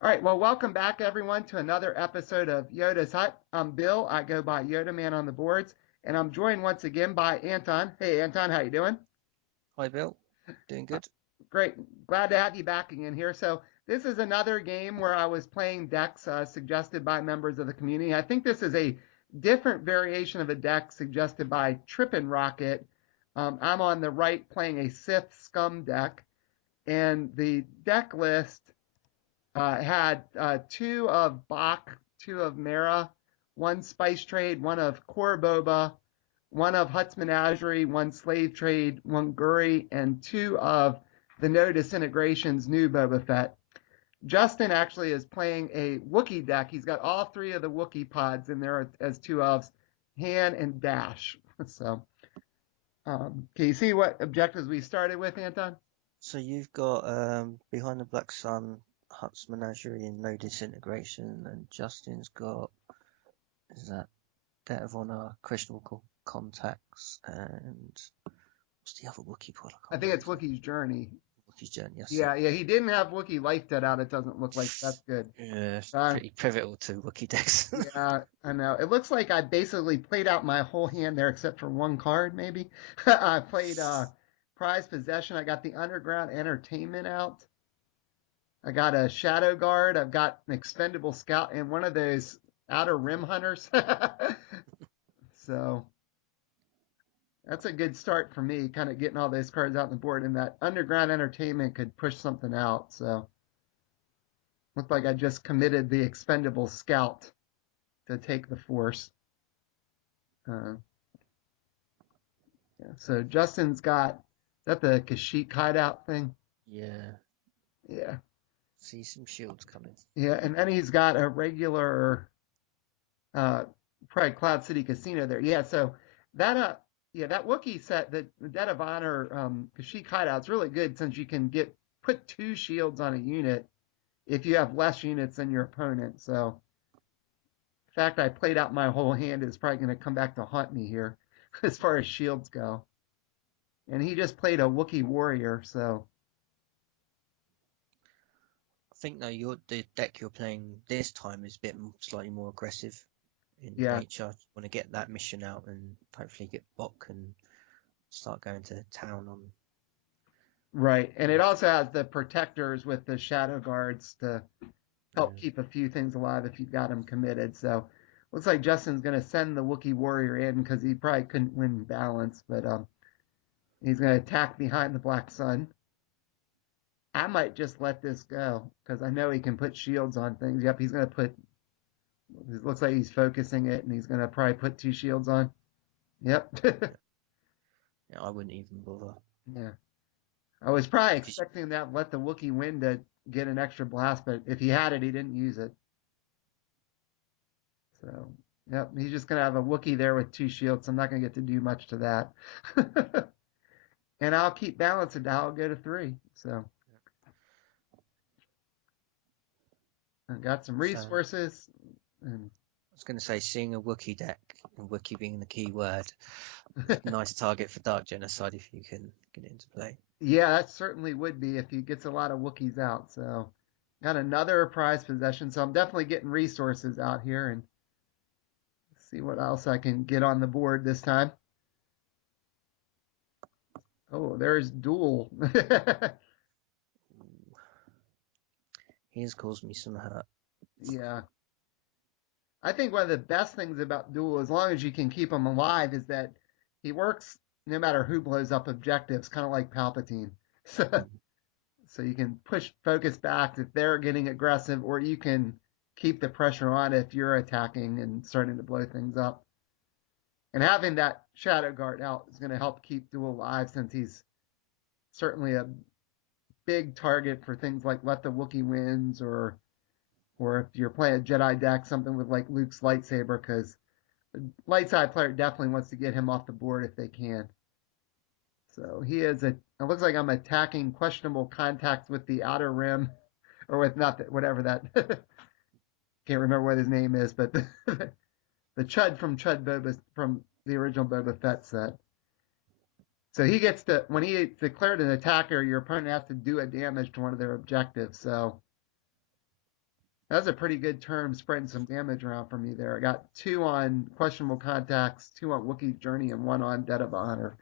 All right, well, welcome back everyone to another episode of Yoda's Hut. I'm Bill. I go by Yoda Man on the boards, and I'm joined once again by Anton. Hey, Anton, how you doing? Hi Bill, doing Uh, good. Great, glad to have you back again here. So this is another game where I was playing decks suggested by members of the community. I think this is a different variation of a deck suggested by Trippin' Rocket. I'm on the right playing a Sith Scum deck, and the deck list had two of Bach, two of Mara, one Spice Trade, one of Core Boba, one of Hutt's Menagerie, one Slave Trade, one Guri, and two of the No Disintegration's new Boba Fett. Justin actually is playing a Wookiee deck. He's got all three of the Wookiee pods in there as two ofs, Han and Dash. So, can you see what objectives we started with, Anton? So you've got Behind the Black Sun, Hutt's Menagerie, and No Disintegration, and Justin's got is that Debt of Honor, Questionable Contacts, and what's the other Wookiee pod? I I can't think remember. it's Wookiee's Journey. Wookiee's Journey. That's it. Yeah, he didn't have Wookiee Life Dead out. It doesn't look like that's good. Yeah, it's Uh, pretty pivotal to Wookiee decks. yeah, I know. It looks like I basically played out my whole hand there except for one card, maybe. I played Prize Possession. I got the Underground Entertainment out. I got a Shadow Guard. I've got an Expendable Scout and one of those Outer Rim Hunters. So that's a good start for me, kind of getting all those cards out on the board. And that Underground Entertainment could push something out. So looked like I just committed the Expendable Scout to take the Force. Uh, Yeah. So Justin's got, is that the Kashyyyk hideout thing? Yeah, Yeah. see some shields coming. Yeah. And then he's got a regular uh probably Cloud City Casino there. Yeah. So that yeah, that Wookiee set, the Dead of Honor Kashyyyk hideout's really good since you can get put two shields on a unit if you have less units than your opponent. So the fact I played out my whole hand is probably gonna come back to haunt me here as far as shields go. And he just played a Wookiee warrior, so I think though the deck you're playing this time is a bit slightly more aggressive in yeah. nature. Want to get that mission out and hopefully get Bok and start going to town on. Right. And it also has the protectors with the shadow guards to help Yeah. keep a few things alive if you've got them committed. So looks like Justin's going to send the Wookiee warrior in because he probably couldn't win balance, but he's going to attack behind the Black Sun. I might just let this go because I know he can put shields on things. Yep, he's going to put, it looks like he's focusing it and he's going to probably put two shields on. Yep. Yeah, I wouldn't even bother. Yeah. I was probably 'Cause expecting that let the Wookiee win to get an extra blast, but if he had it, he didn't use it. So, yep, he's just gonna have a Wookiee there with two shields. So I'm not gonna get to do much to that. And I'll keep balancing. I'll go to three. So I got some so I resources, and was going to say, seeing a Wookiee deck and Wookiee being the key word, nice target for Dark Genocide if you can get it into play. yeah, that certainly would be if he gets a lot of Wookiees out. So got another prize possession. So I'm definitely getting resources out here and see what else I can get on the board this time. Oh, there's Duel. Ooh, he has caused me some hurt. Yeah. I think one of the best things about Duel, as long as you can keep him alive, is that he works no matter who blows up objectives, kind of like Palpatine. So, Mm. so you can push focus back if they're getting aggressive, or you can keep the pressure on if you're attacking and starting to blow things up. And having that Shadow Guard out is going to help keep Duel alive since he's certainly a big target for things like Let the Wookiee Wins or if you're playing a Jedi deck, something with like Luke's lightsaber, because the light side player definitely wants to get him off the board if they can. So he is a. It looks like I'm attacking questionable contacts with the outer rim, or with not that whatever that. Can't remember what his name is, but the Chud from Chud Boba from the original Boba Fett set. So he gets to when he declared an attacker, your opponent has to do a damage to one of their objectives. So That was a pretty good term, spreading some damage around for me there. I got 2 on questionable contacts, 2 on Wookiee's Journey, and 1 on Debt of Honor.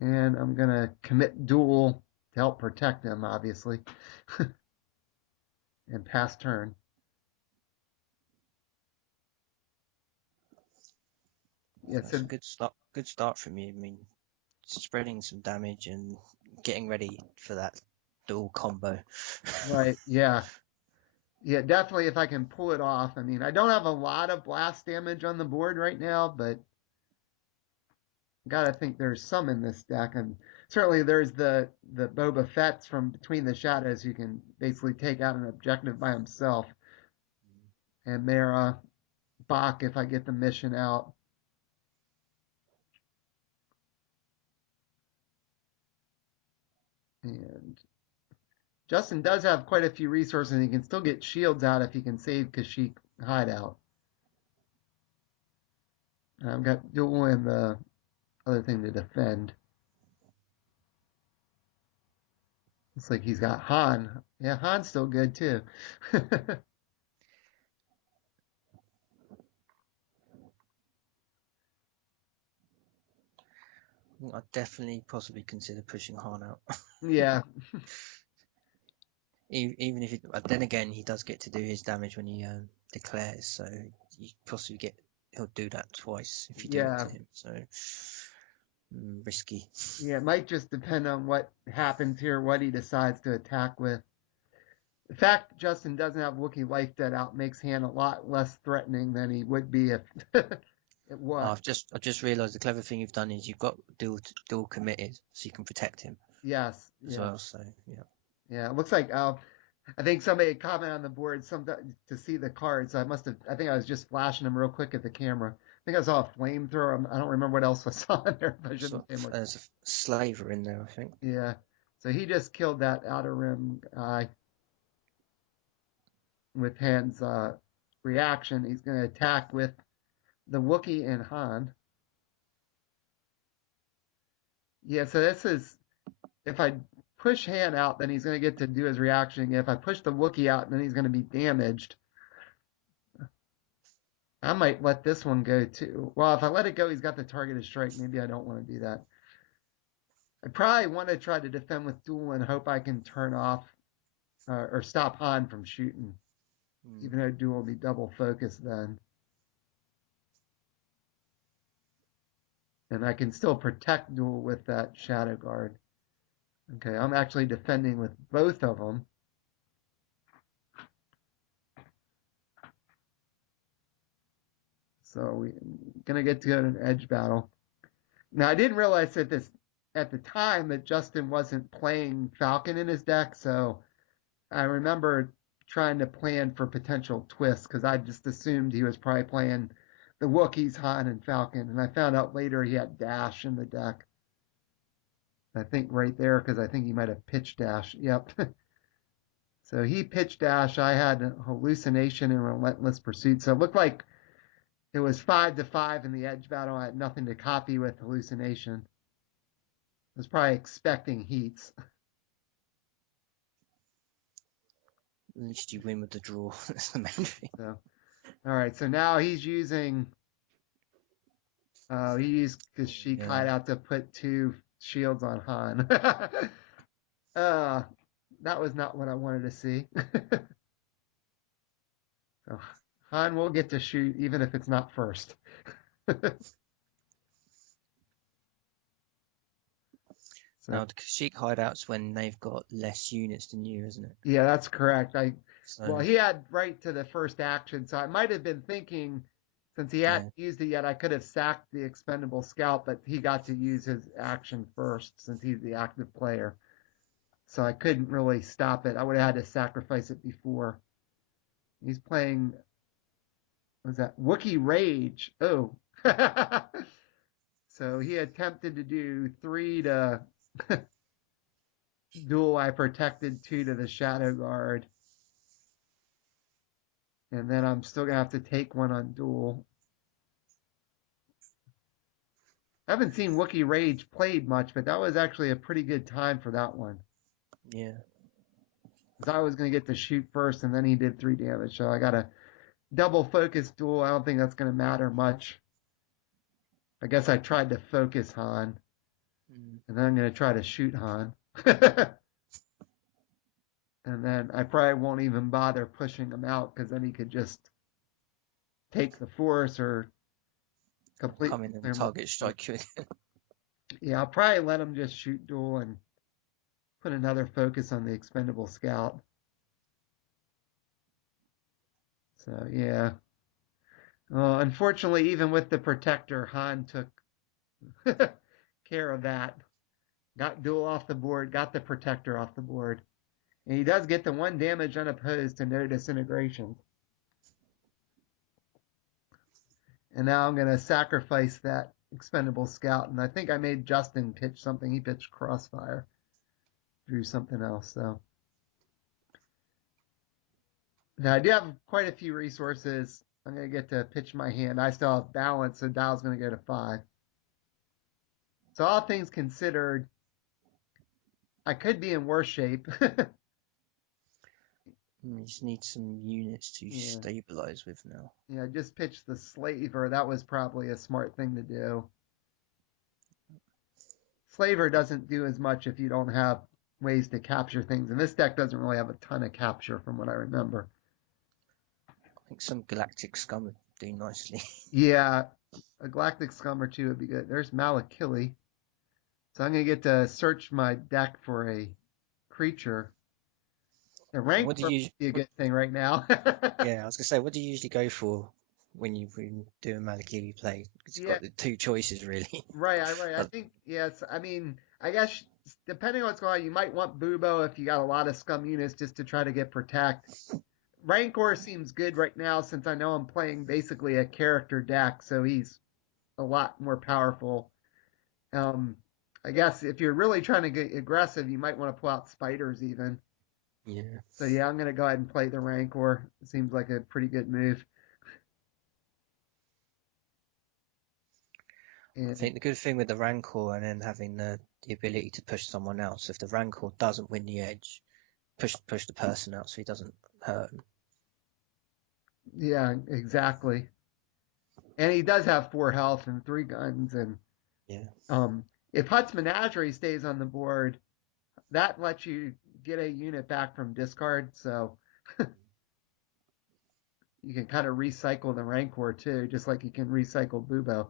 And I'm gonna commit duel to help protect him, obviously, and pass turn. Yeah, That's so a good start. Good start from you. I mean, spreading some damage and getting ready for that dual combo. right, yeah. Yeah, definitely if I can pull it off. I mean, I don't have a lot of blast damage on the board right now, but gotta think there's some in this deck. And certainly there's the Boba Fett's from Between the Shadows who can basically take out an objective by himself. And Mara, Bach if I get the mission out. And Justin does have quite a few resources, and he can still get shields out if he can save Kashyyyk hideout. I've got duel and the other thing to defend. Looks like he's got Han. Yeah, Han's still good too. I'd definitely possibly consider pushing Han out. Yeah, Even if it, but then again, he does get to do his damage when he declares, so you possibly get he'll do that twice if you do it yeah, to him. So risky. yeah. It might just depend on what happens here, what he decides to attack with. The fact Justin doesn't have Wookiee Life Debt out makes Han a lot less threatening than he would be if it was. I've just realised the clever thing you've done is you've got dual committed, so you can protect him Yes, as yeah, well. So yeah. yeah. It looks like I think somebody had commented on the board some to see the cards. I must have. I think I was just flashing them real quick at the camera. I think I saw a flamethrower. I don't remember what else I saw in there. I shouldn't So say much. there's a slaver in there, I think. Yeah. So he just killed that outer rim guy with Han's reaction. He's going to attack with the Wookiee and Han. Yeah. So this is if I push Han out, then he's going to get to do his reaction. If I push the Wookiee out, then he's going to be damaged. I might let this one go too. Well, if I let it go, he's got the targeted strike. Maybe I don't want to do that. I probably want to try to defend with duel and hope I can turn off or stop Han from shooting, Mm. even though duel will be double focused then. And I can still protect duel with that shadow guard. Okay, I'm actually defending with both of them. So we're gonna get to an edge battle. Now I didn't realize that this at the time that Justin wasn't playing Falcon in his deck, so I remember trying to plan for potential twists because I just assumed he was probably playing the Wookiees, Han, and Falcon, and I found out later he had Dash in the deck. I think right there because I think he might have pitched Dash. Yep. So he pitched Dash. I had Hallucination and Relentless Pursuit. So it looked like it was 5-5 in the edge battle. I had nothing to copy with Hallucination. I was probably expecting heats. At least you win with the draw. That's the main thing. So, all right. So now he's using. He used Kashyyyk hideout to put 2 shields on Han. That was not what I wanted to see. So Han will get to shoot even if it's not first. Now So the Kashyyyk hideouts when they've got less units than you, isn't it? yeah, that's correct. Well, So he had right to the first action, so I might have been thinking since he yeah, hadn't used it yet, I could have sacked the expendable scout, but he got to use his action first since he's the active player. So I couldn't really stop it. I would have had to sacrifice it before. He's playing, what's that? Wookiee Rage. Oh. So he attempted to do 3 to duel. I protected 2 to the Shadow Guard. And then I'm still going to have to take 1 on duel. I haven't seen Wookiee Rage played much, but that was actually a pretty good time for that one. yeah. 'Cause I was going to get to shoot first, and then he did 3 damage. So I got a double focus duel. I don't think that's going to matter much. I guess I tried to focus Han, Mm. and then I'm going to try to shoot Han. And then I probably won't even bother pushing him out because then he could just take the force or completely Come in and clear my. target strike you again. Yeah, I'll probably let him just shoot duel and put another focus on the expendable scout. So yeah. Unfortunately, even with the protector, Han took care of that. Got duel off the board, got the protector off the board. And he does get the 1 damage unopposed to no disintegrations. And now I'm going to sacrifice that expendable scout. And I think I made Justin pitch something. He pitched crossfire. Drew something else. So now I do have quite a few resources. I'm going to get to pitch my hand. I still have balance, so Dial's going to go to 5. So all things considered, I could be in worse shape. You just need some units to Yeah. stabilize with now. Yeah, I just pitched the Slaver. That was probably a smart thing to do. Slaver doesn't do as much if you don't have ways to capture things. And this deck doesn't really have a ton of capture from what I remember. I think some Galactic Scum would do nicely. Yeah, a Galactic Scum or 2 would be good. There's Malakili. So I'm going to get to search my deck for a creature. The rank What do would you? be a good thing right now. Yeah, I was gonna say, what do you usually go for when you've been doing Malakili play? Because you've Yeah, got the 2 choices really. right. I think, yes. I mean, I guess depending on what's going on, you might want Bubo if you got a lot of scum units just to try to get protect. Rancor seems good right now since I know I'm playing basically a character deck, so he's a lot more powerful. I guess if you're really trying to get aggressive, you might want to pull out spiders even. Yeah. So yeah, I'm gonna go ahead and play the Rancor. It seems like a pretty good move. I And think the good thing with the Rancor and then having the ability to push someone else, if the Rancor doesn't win the edge, push the person out so he doesn't hurt. yeah, exactly. And he does have 4 health and 3 guns. And Yeah. if Hut's Menagerie stays on the board, that lets you get a unit back from discard. So you can kind of recycle the Rancor too, just like you can recycle Bubo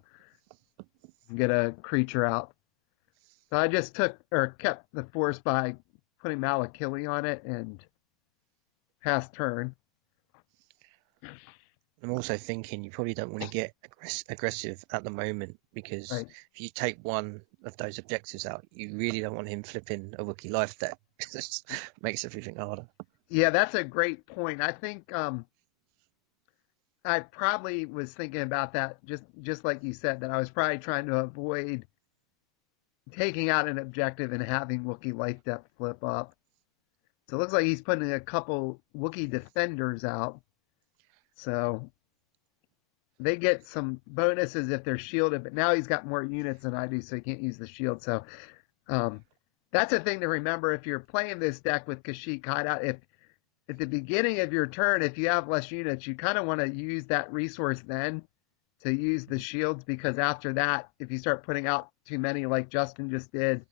and get a creature out. So I just took or kept the force by putting Malakili on it and pass turn. I'm also thinking you probably don't want to get aggressive at the moment because Right. if you take one of those objectives out, you really don't want him flipping a Wookiee life deck. It just makes everything harder. Yeah, that's a great point. I think I probably was thinking about that just like you said, that I was probably trying to avoid taking out an objective and having Wookiee life depth flip up. So it looks like he's putting a couple Wookiee defenders out. So they get some bonuses if they're shielded, but now he's got more units than I do, so he can't use the shield. So that's a thing to remember if you're playing this deck with Kashyyyk Hideout. If at the beginning of your turn, if you have less units, you kind of want to use that resource then to use the shields, because after that, if you start putting out too many like Justin just did,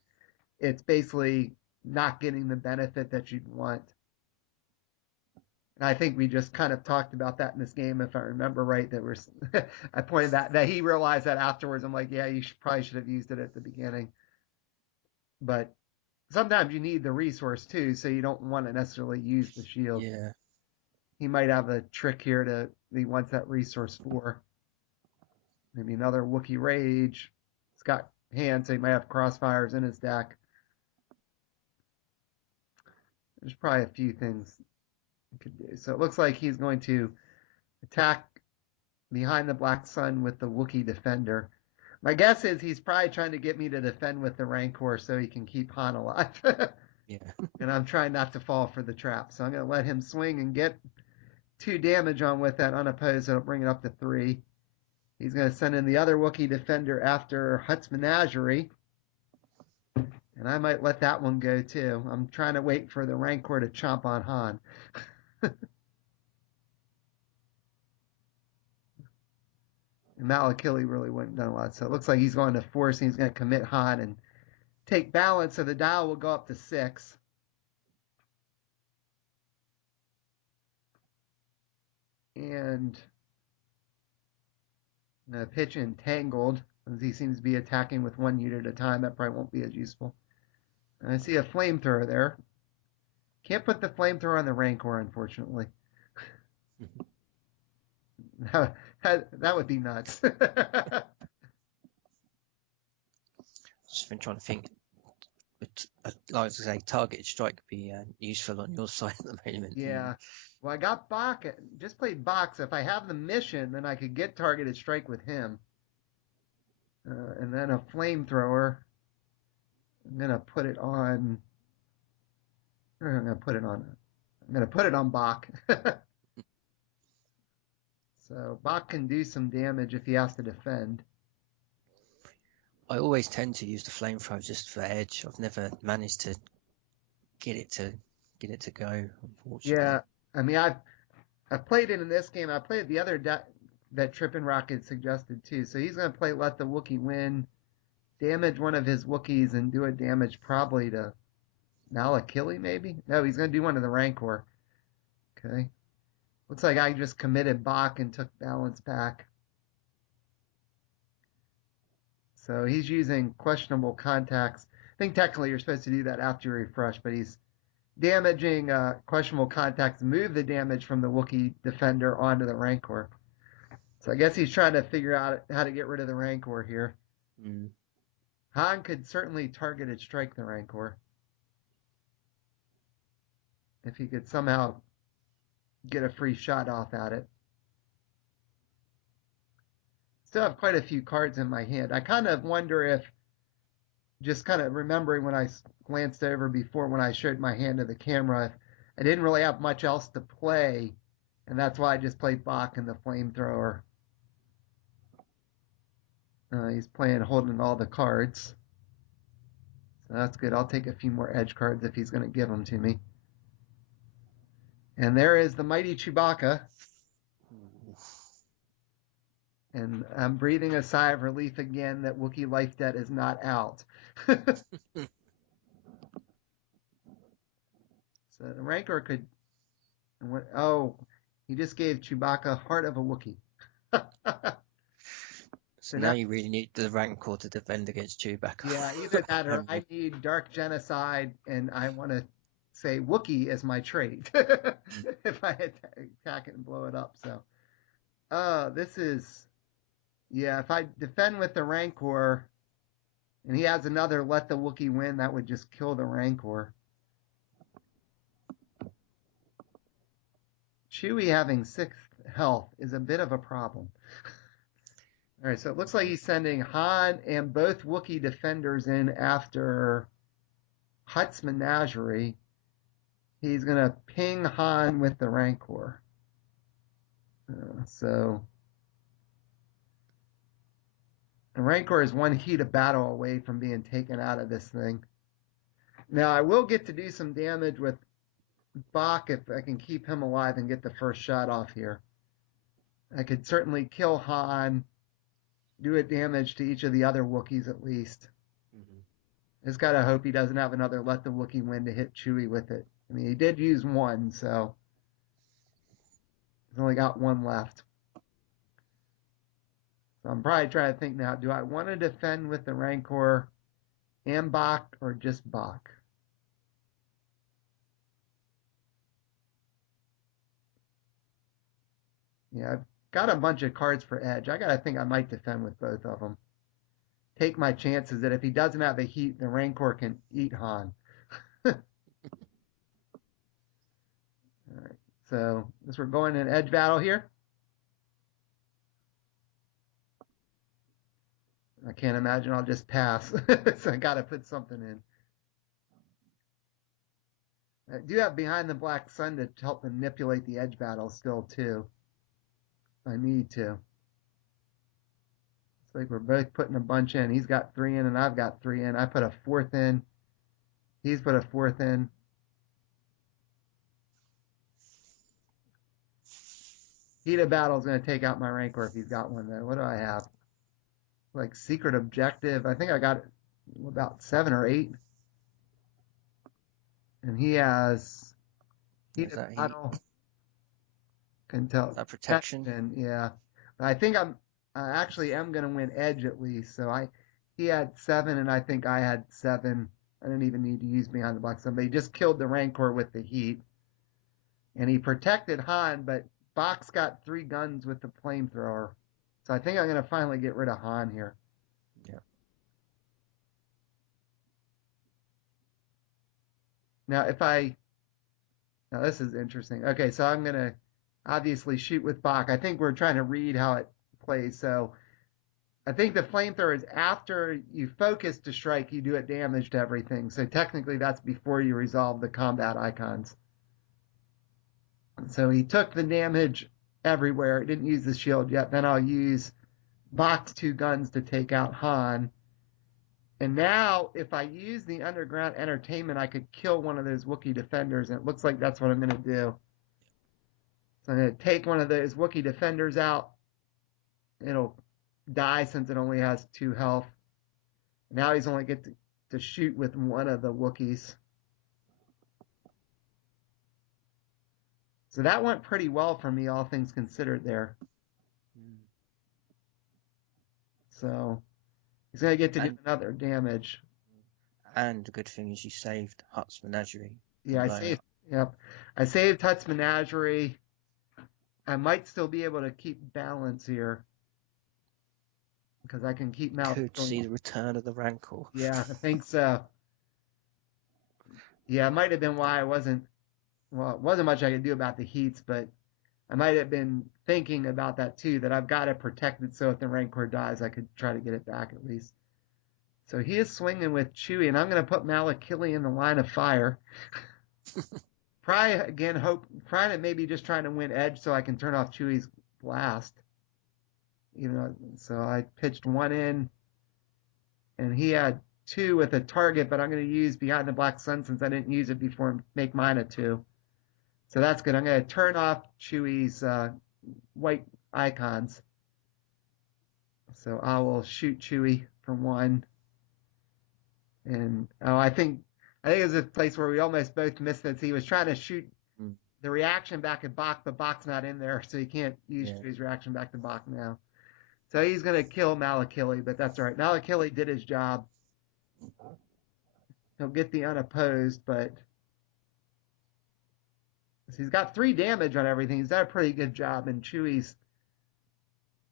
it's basically not getting the benefit that you'd want. And I think we just kind of talked about that in this game, if I remember right. That we're I pointed that he realized that afterwards. I'm like, yeah, you probably should have used it at the beginning. But sometimes you need the resource too, so you don't want to necessarily use the shield. Yeah. He might have a trick here that he wants that resource for. Maybe another Wookiee Rage. It's got hands, so he might have crossfires in his deck. There's probably a few things he could do. So it looks like he's going to attack behind the Black Sun with the Wookiee Defender. My guess is he's probably trying to get me to defend with the Rancor so he can keep Han alive. Yeah. And I'm trying not to fall for the trap. So I'm going to let him swing and get 2 damage on with that unopposed. It'll bring it up to 3. He's going to send in the other Wookiee Defender after Hut's Menagerie. And I might let that one go too. I'm trying to wait for the Rancor to chomp on Han. And Malakili really wouldn't have done a lot. So it looks like he's going to force and he's going to commit Han and take balance. So the dial will go up to 6. And pitch entangled as he seems to be attacking with one unit at a time. That probably won't be as useful. And I see a flamethrower there. Can't put the flamethrower on the Rancor, unfortunately. That would be nuts. Just been trying to think. Like I say, targeted strike could be useful on your side at the moment. Yeah. Well, I got Bach. Just played Bach. So if I have the mission, then I could get targeted strike with him. And then a flamethrower. I'm gonna put it on. I'm gonna put it on. I'm gonna put it on Bach. So Bach can do some damage if he has to defend. I always tend to use the flamethrower just for edge. I've never managed to get it to go, unfortunately. Yeah, I mean I've played it in this game. I played the other deck that Trippin' Rocket suggested too. So he's gonna play Let the Wookiee Win, damage one of his Wookiees, and do a damage probably to Malakili maybe. No, he's gonna do one to the Rancor. Okay. Looks like I just committed Bach and took balance back. So he's using questionable contacts. I think technically you're supposed to do that after you refresh, but he's damaging questionable contacts, move the damage from the Wookiee defender onto the Rancor. So I guess he's trying to figure out how to get rid of the Rancor here. Han could certainly targeted strike the Rancor. If he could somehow get a free shot off at it. Still have quite a few cards in my hand. I kind of wonder if, just kind of remembering when I glanced over before when I showed my hand to the camera, if I didn't really have much else to play, and that's why I just played Bach and the flamethrower. He's playing holding all the cards. So that's good. I'll take a few more edge cards if he's going to give them to me. And there is the mighty Chewbacca. And I'm breathing a sigh of relief again that Wookiee Life Debt is not out. So the Rancor could... Oh, he just gave Chewbacca Heart of a Wookiee. So now you really need the Rancor to defend against Chewbacca. Yeah, either that or I need Dark Genocide, and I want to say Wookiee as my trait if I attack it and blow it up. So, this is... Yeah, if I defend with the Rancor, and he has another Let the Wookiee Win, that would just kill the Rancor. Chewie having 6th health is a bit of a problem. All right, so it looks like he's sending Han and both Wookiee defenders in after Hutt's Menagerie. He's going to ping Han with the Rancor. So the Rancor is one heat of battle away from being taken out of this thing. Now, I will get to do some damage with Bach if I can keep him alive and get the first shot off here. I could certainly kill Han, do a damage to each of the other Wookiees at least. Just gotta hope he doesn't have another Let the Wookiee Win to hit Chewie with it. I mean, he did use one, so he's only got one left. So I'm probably trying to think now, do I want to defend with the Rancor and Bach or just Bach? Yeah, I've got a bunch of cards for edge. I gotta think I might defend with both of them. Take my chances that if he doesn't have a heat, the Rancor can eat Han. All right, so as we're going in edge battle here. I can't imagine I'll just pass. So I gotta put something in. I do have Behind the Black Sun to help manipulate the edge battle still too. I need to. It's like we're both putting a bunch in. He's got 3 in and I've got 3 in. I put a 4th in. He's put a fourth in. Heat of Battle is going to take out my Rancor if he's got one, though. What do I have? Like Secret Objective. I think I got about 7 or 8. And he has Heat Is of that heat? Battle. Can tell. That protection? And yeah. But I think I actually am going to win Edge at least. So he had 7, and I think I had 7. I didn't even need to use Behind the Black Sun. But he just killed the Rancor with the heat. And he protected Han, but Bach's got 3 guns with the flamethrower. So I think I'm going to finally get rid of Han here. Yeah. Now, now this is interesting. Okay, so I'm going to obviously shoot with Bach. I think we're trying to read how it plays. So I think the flamethrower is after you focus to strike, you do it damage to everything. So technically that's before you resolve the combat icons. So he took the damage everywhere. He didn't use the shield yet. Then I'll use Bach's 2 guns to take out Han. And now, if I use the underground entertainment, I could kill one of those Wookiee defenders, and it looks like that's what I'm going to do. So I'm going to take one of those Wookiee defenders out. It'll die since it only has 2 health. Now he's only get to shoot with one of the Wookiees. So that went pretty well for me, all things considered there. So he's going to get to do another damage. And the good thing is you saved Hutt's Menagerie. Yeah, I saved Hutt's Menagerie. I might still be able to keep balance here. Because I can keep Mal. Could see the return of the Rancor. Yeah, I think so. Yeah, it might have been why it wasn't much I could do about the heats, but I might have been thinking about that too, that I've got it protected so if the Rancor dies, I could try to get it back at least. So he is swinging with Chewie, and I'm going to put Malakili in the line of fire. Probably maybe just trying to win Edge so I can turn off Chewie's blast. So I pitched 1 in, and he had 2 with a target, but I'm going to use Behind the Black Sun since I didn't use it before and make mine a 2. So that's good. I'm going to turn off Chewie's white icons. So I will shoot Chewie for 1. And I think it's a place where we almost both missed it. He was trying to shoot the reaction back at Bach, but Bach's not in there, so he can't use Chewie's reaction back to Bach now. So he's going to kill Malakili, but that's all right. Malakili did his job. He'll get the unopposed, but he's got 3 damage on everything. He's done a pretty good job, and Chewie's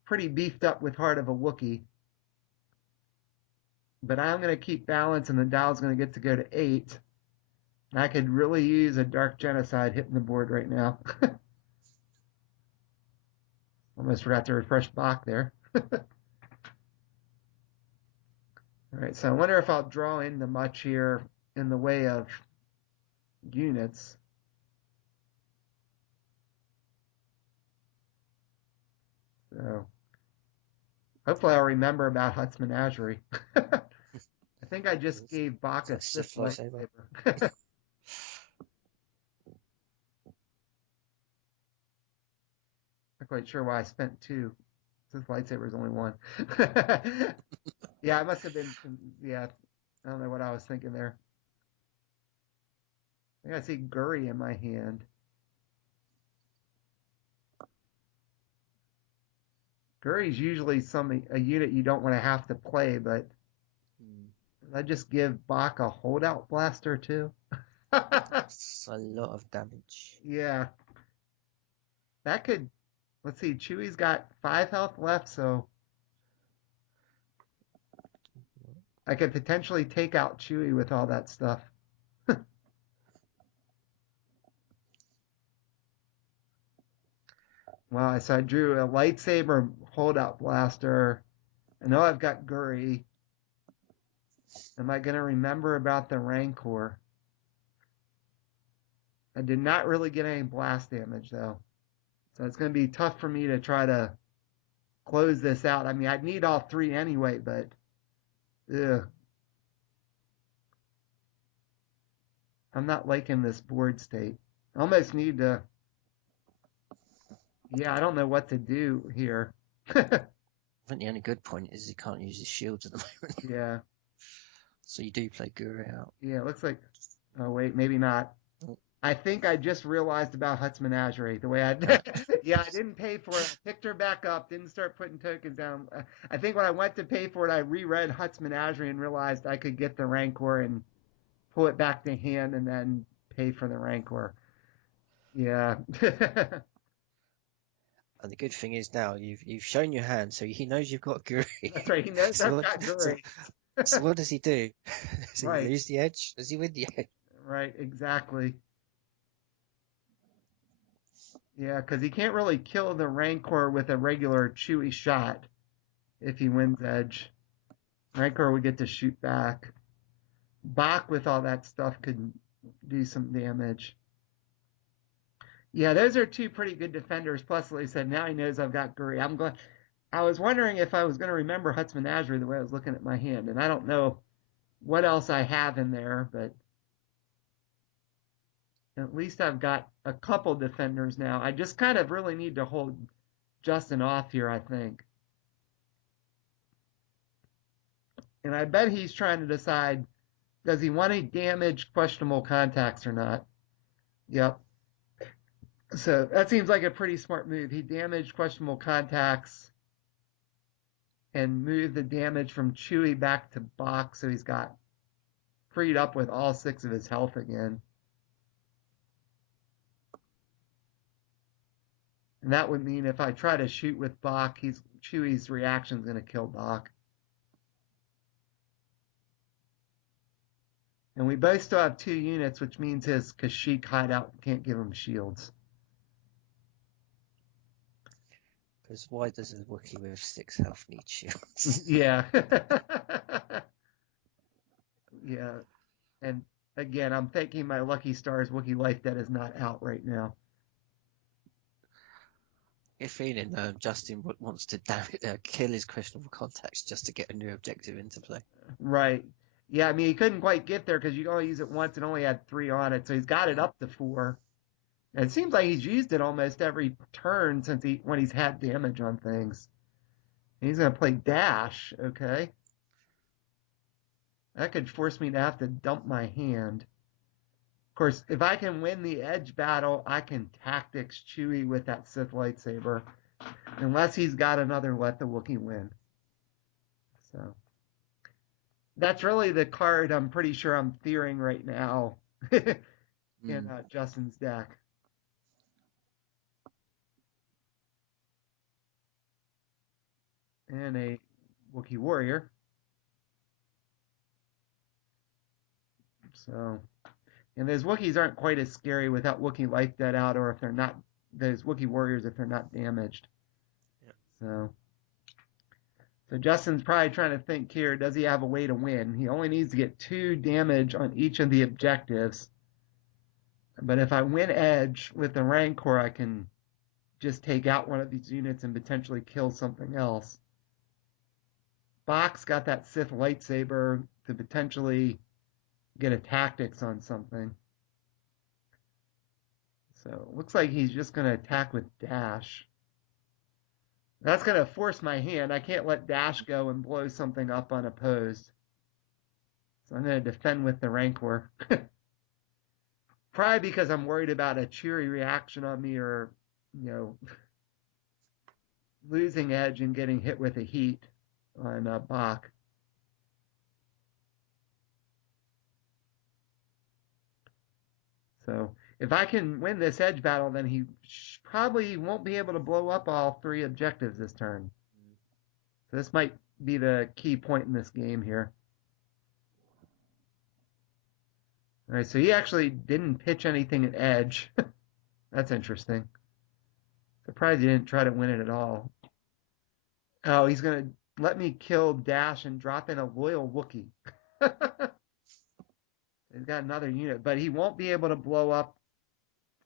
pretty beefed up with Heart of a Wookiee. But I'm going to keep balance, and the dial's going to get to go to 8. And I could really use a Dark Genocide hitting the board right now. Almost forgot to refresh Bach there. All right, so I wonder if I'll draw into much here in the way of units. So hopefully I'll remember about Hutt's Menagerie. I think I just gave Bach a Sith lightsaber. Not quite sure why I spent 2. This lightsaber is only 1. Yeah, it must have been. Yeah, I don't know what I was thinking there. I think I see Guri in my hand. Guri's usually a unit you don't want to have to play, but I just give Bach a holdout blaster too. That's a lot of damage. Yeah. That could. Let's see. Chewie's got 5 health left, so I could potentially take out Chewie with all that stuff. Wow, so I drew a lightsaber holdout blaster. I know I've got Guri. Am I going to remember about the Rancor? I did not really get any blast damage, though. So it's going to be tough for me to try to close this out. I mean, I'd need all 3 anyway, but ugh. I'm not liking this board state. I almost need to, yeah, I don't know what to do here. I think the only good point is he can't use his shields at the moment. Yeah, So you do play Guru out. yeah, it looks like, oh wait, maybe not. Oh, I think I just realized about Hutt's Menagerie. The way I, ah, yeah, I didn't pay for it. I picked her back up, didn't start putting tokens down. I think when I went to pay for it, I reread Hutt's Menagerie and realized I could get the Rancor and pull it back to hand and then pay for the Rancor. Yeah. and the good thing is now you've shown your hand, so he knows you've got Guru. That's right. He knows so I've what, got so, Guri. so what does he do? Does he Right. lose the edge? Does he win the edge? Right. Exactly. Yeah, because he can't really kill the Rancor with a regular Chewy shot if he wins edge. Rancor would get to shoot back. Bach with all that stuff could do some damage. Yeah, those are two pretty good defenders. Plus, like I said, now he knows I've got Guri. I'm going. I was wondering if I was going to remember Hutt's Menagerie the way I was looking at my hand, and I don't know what else I have in there, but at least I've got a couple defenders now. I just kind of really need to hold Justin off here, I think. And I bet he's trying to decide, does he want to damage questionable contacts or not? Yep. So that seems like a pretty smart move. He damaged questionable contacts and moved the damage from Chewy back to Bach, so he's got freed up with all 6 of his health again. And that would mean if I try to shoot with Bach, Chewy's reaction is going to kill Bach. And we both still have 2 units, which means his Kashyyyk hideout can't give him shields. Because why does a Wookiee with 6 health need shields? Yeah. Yeah. And again, I'm thanking my lucky stars Wookiee Life Debt is not out right now. Get feeling Justin wants to kill his questionable contacts just to get a new objective into play. Right. Yeah, I mean, he couldn't quite get there because you can only use it once and only had 3 on it, so he's got it up to 4. And it seems like he's used it almost every turn since when he's had damage on things. And he's going to play Dash, okay? That could force me to have to dump my hand. Of course, if I can win the edge battle, I can tactics Chewy with that Sith lightsaber. Unless he's got another let the Wookiee win. So that's really the card I'm pretty sure I'm fearing right now in Justin's deck. And a Wookiee warrior. So, and those Wookiees aren't quite as scary without Wookiee Life Debt out, or if they're not, those Wookiee warriors if they're not damaged. Yeah. So Justin's probably trying to think here, does he have a way to win? He only needs to get 2 damage on each of the objectives. But if I win edge with the Rancor, I can just take out one of these units and potentially kill something else. Bach's got that Sith lightsaber to potentially get a tactics on something. So it looks like he's just going to attack with Dash. That's going to force my hand. I can't let Dash go and blow something up unopposed. So I'm going to defend with the Rancor. Probably because I'm worried about a Cheery reaction on me or, losing edge and getting hit with a heat on Bach. So if I can win this edge battle, then he probably won't be able to blow up all 3 objectives this turn. So this might be the key point in this game here. All right, so he actually didn't pitch anything at edge. That's interesting. Surprised he didn't try to win it at all. Oh, he's going to let me kill Dash and drop in a loyal Wookiee. He's got another unit, but he won't be able to blow up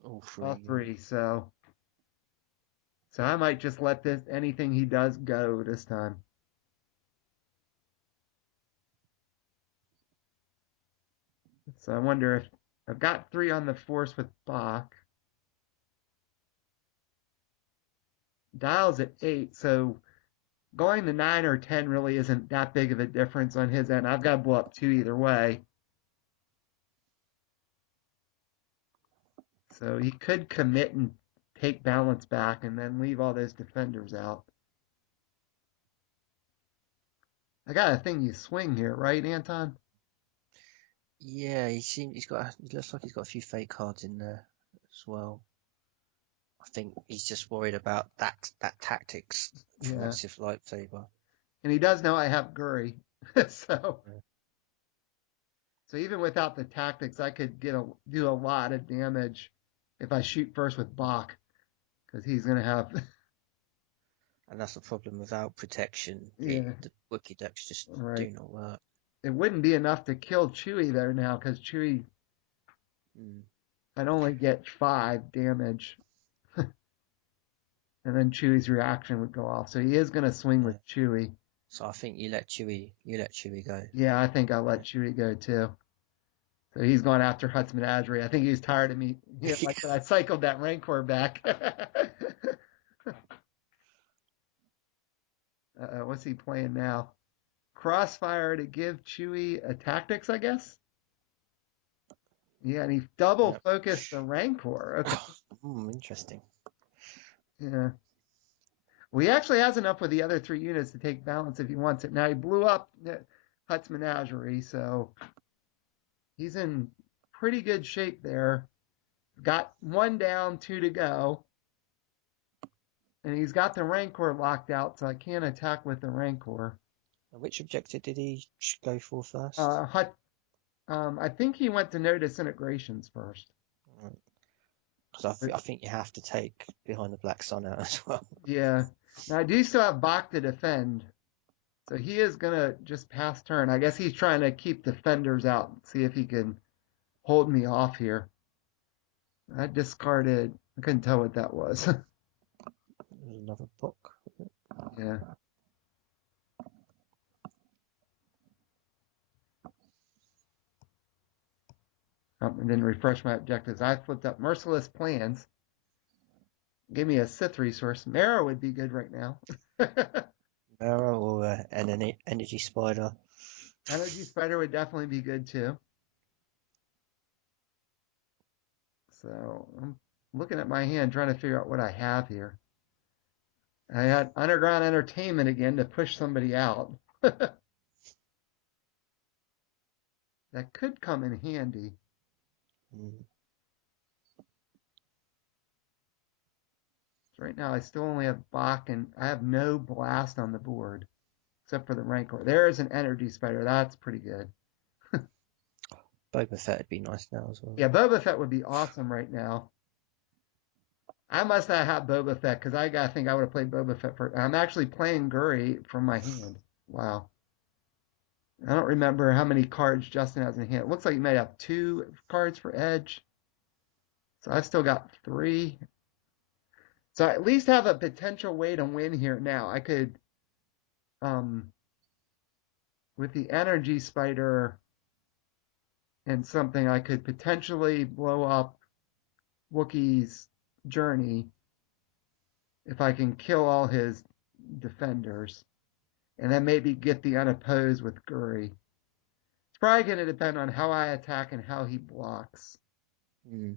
all 3. So I might just let anything he does go this time. So I wonder if I've got 3 on the force with Bach. Dial's at 8, so going to 9 or 10 really isn't that big of a difference on his end. I've got to blow up 2 either way. So he could commit and take balance back and then leave all those defenders out. I got a thing you swing here, right, Anton? Yeah, he looks like he's got a few fake cards in there as well. I think he's just worried about that tactics for Yeah. Massive Lightsaber. And he does know I have Guri. so Yeah. so even without the tactics, I could do a lot of damage if I shoot first with Bach, because he's gonna have And that's the problem without protection. yeah, The Wookiee decks just right. do not work. It wouldn't be enough to kill Chewie there now, because Chewie Mm. I'd only get 5 damage, and then Chewie's reaction would go off. So he is gonna swing Yeah. with Chewie. So I think you let Chewie go. Yeah, I think I'll let Chewie go too. So he's going after Hutz Menagerie. I think he's tired of me. Yeah, like I cycled that Rancor back. What's he playing now? Crossfire to give Chewie a tactics, I guess. Yeah, and he double Yeah. focused the Rancor. Okay. Interesting. Yeah. Well, he actually has enough with the other 3 units to take balance if he wants it. Now he blew up Hutz Menagerie, so he's in pretty good shape there. Got 1 down, 2 to go. And he's got the Rancor locked out, so I can't attack with the Rancor. Which objective did he go for first? Hut, I think he went to no disintegrations first. Because I think you have to take Behind the Black Sun out as well. Yeah. Now I do still have Bach to defend, so he is gonna just pass turn. I guess he's trying to keep defenders out, see if he can hold me off here. I discarded. I couldn't tell what that was. There's another book. yeah. And then refresh my objectives. I flipped up Merciless Plans. Give me a Sith resource. Mara would be good right now. Mara or an Energy Spider. Energy Spider would definitely be good too. So I'm looking at my hand, trying to figure out what I have here. I had Underground Entertainment again to push somebody out. That could come in handy. Mm. So right now I still only have Bach and I have no blast on the board except for the Rancor. There is an Energy Spider. That's pretty good. Boba Fett would be nice now as well. Yeah, Boba Fett would be awesome right now. I must not have Boba Fett because I think I would have played Boba Fett for. I'm actually playing Guri from my hand. Wow. I don't remember how many cards Justin has in hand. It looks like he might have 2 cards for Edge. So I've still got 3. So I at least have a potential way to win here now. I could, um, with the Energy Spider and something, I could potentially blow up Wookiee's journey if I can kill all his defenders. And then maybe get the unopposed with Guri. It's probably going to depend on how I attack and how he blocks. Mm.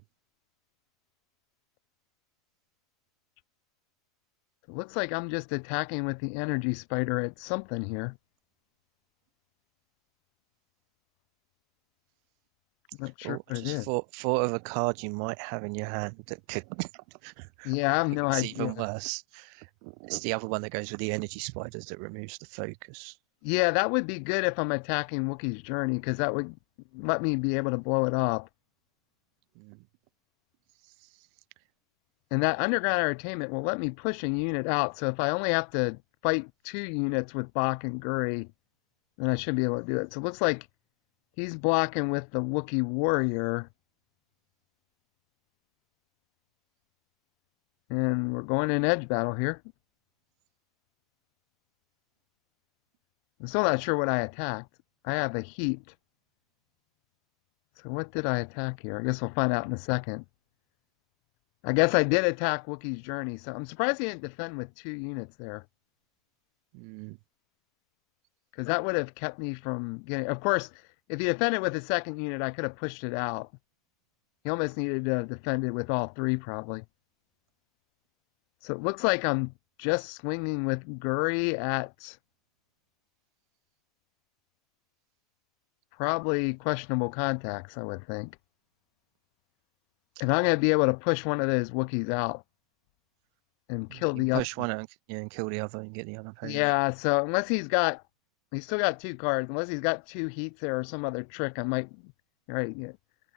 So it looks like I'm just attacking with the Energy Spider at something here. I'm not sure what it Just is. thought of a card you might have in your hand that could. Yeah, I have no It's idea. even worse. It's the other one that goes with the Energy Spiders that removes the focus. Yeah, that would be good if I'm attacking Wookiee's journey because that would let me be able to blow it up. Mm. And that Underground Entertainment will let me push a unit out. So if I only have to fight 2 units with Bach and Guri, then I should be able to do it. So it looks like he's blocking with the Wookiee Warrior. And we're going in edge battle here. I'm still not sure what I attacked. I have a heat. So what did I attack here? I guess we'll find out in a second. I guess I did attack Wookiee's Journey, so I'm surprised he didn't defend with 2 units there, Mm, because that would have kept me from getting. Of course, if he defended with a second unit, I could have pushed it out. He almost needed to defend it with all 3, probably. So it looks like I'm just swinging with Guri at probably questionable contacts, I would think. And I'm going to be able to push one of those Wookiees out and kill you the other. push one and, yeah, and kill the other and get the unopposed. Yeah, so unless he's still got 2 cards. Unless he's got 2 heats there or some other trick, I might. Right. Yeah.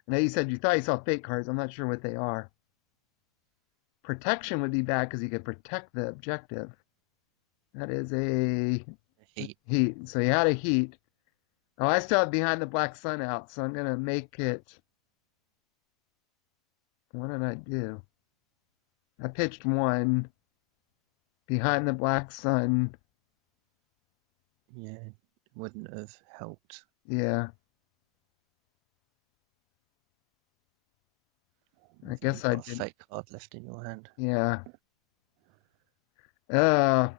I know you said you thought you saw fake cards. I'm not sure what they are. Protection would be bad because he could protect the objective. That is a Heat. heat. So he had a heat. Oh, I still have Behind the Black Sun out, so I'm gonna make it. What did I do? I pitched 1 Behind the Black Sun. Yeah, wouldn't have helped. Yeah. I guess I You've got a did. fake card left in your hand. Yeah. Uh,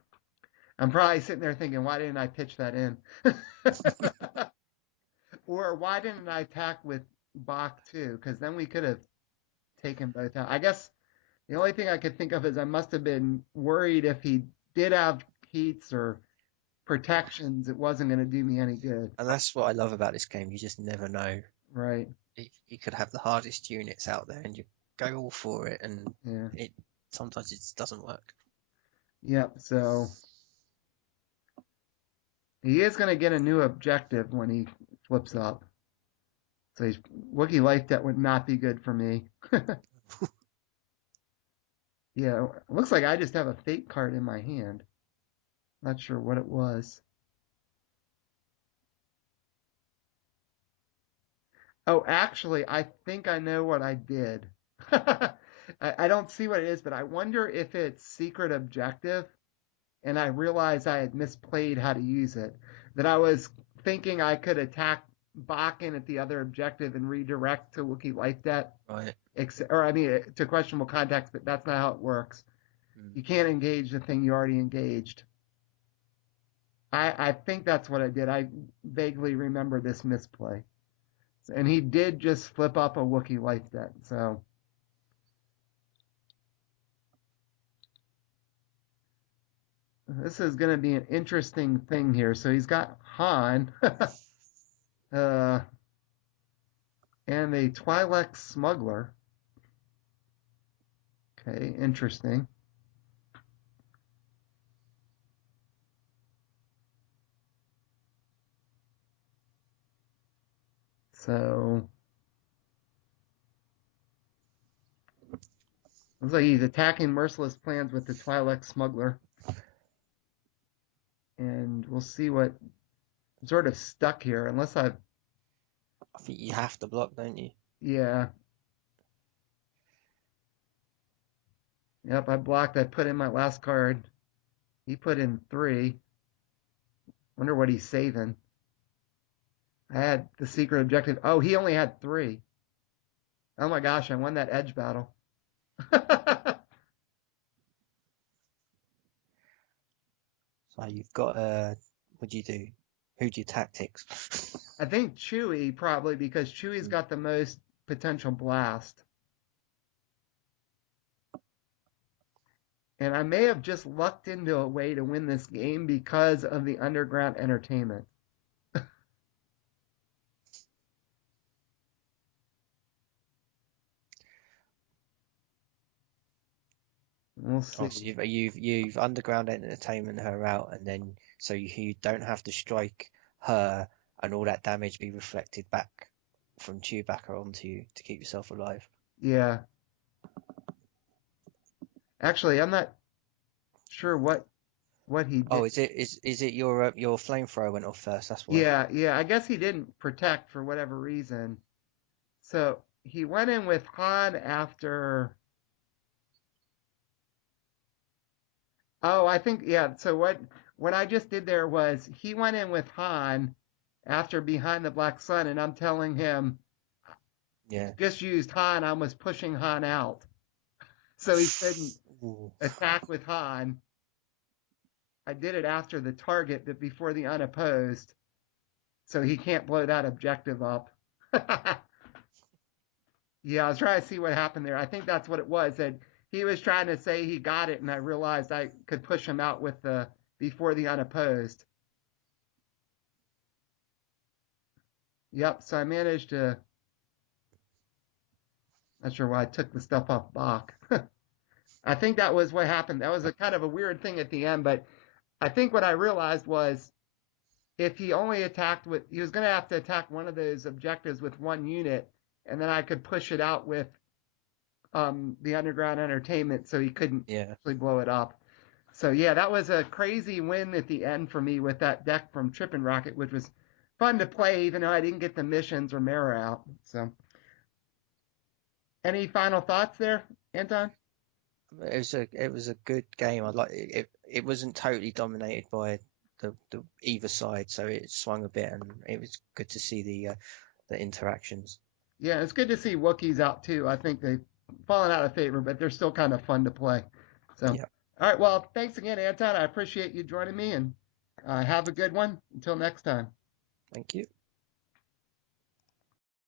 I'm probably sitting there thinking, why didn't I pitch that in? Or why didn't I attack with Bach too? Because then we could have taken both out. I guess the only thing I could think of is I must have been worried if he did have heats or protections, it wasn't going to do me any good. And that's what I love about this game. You just never know. Right. You could have the hardest units out there and you go all for it, and Yeah. it sometimes it just doesn't work. Yep. So he is going to get a new objective when he flips up. So he's Wookiee Life Debt would not be good for me. Yeah, it looks like I just have a fate card in my hand. Not sure what it was. Oh, actually, I think I know what I did. I don't see what it is, but I wonder if it's secret objective. And I realized I had misplayed how to use it. That I was thinking I could attack Bakken at the other objective and redirect to Wookiee Life Debt. Right. Or, I mean, to questionable contacts, but that's not how it works. You can't engage the thing you already engaged. I think that's what I did. I vaguely remember this misplay. And he did just flip up a Wookiee Life Debt. So this is going to be an interesting thing here. So he's got Han and a Twi'lek Smuggler. Okay, interesting. So looks like he's attacking Merciless Plans with the Twi'lek Smuggler. And we'll see what I'm sort of stuck here, unless I think you have to block, don't you? Yeah. Yep, I blocked. I put in my last card. He put in 3. Wonder what he's saving. I had the secret objective. Oh, he only had 3. Oh my gosh, I won that edge battle. So you've got what do you do? Who do you tactics? I think Chewie probably, because Chewie's got the most potential blast. And I may have just lucked into a way to win this game because of the underground entertainment. We'll see. Oh, so you've underground entertainment her out, and then so you don't have to strike her, and all that damage be reflected back from Chewbacca onto you to keep yourself alive. Yeah. Actually, I'm not sure what he did. Oh, is it your flamethrower went off first? That's why. Yeah. I guess he didn't protect for whatever reason. So he went in with Han after. Oh, I think, yeah. So what I just did there was he went in with Han after Behind the Black Sun, and I'm telling him Yeah. just used Han. I was pushing Han out, so he couldn't Ooh. attack with Han. I did it after the target, but before the unopposed, so he can't blow that objective up. Yeah, I was trying to see what happened there. I think that's what it was. That he was trying to say he got it, and I realized I could push him out with the before the unopposed. Yep, so I managed to. Not sure why I took the stuff off Bach. I think that was what happened. That was a kind of a weird thing at the end, but I think what I realized was if he only attacked with, he was going to have to attack one of those objectives with one unit, and then I could push it out with the underground entertainment, so he couldn't Yeah. actually blow it up. So yeah, that was a crazy win at the end for me with that deck from Trippin' Rocket, which was fun to play, even though I didn't get the missions or mirror out. So, any final thoughts there, Anton? It was a good game. I like it. It wasn't totally dominated by the either side, so it swung a bit, and it was good to see the interactions. Yeah, it's good to see Wookiees out too. I think they've fallen out of favor, but they're still kind of fun to play. So, Yeah. all right. Well, thanks again, Anton. I appreciate you joining me, and have a good one. Until next time. Thank you.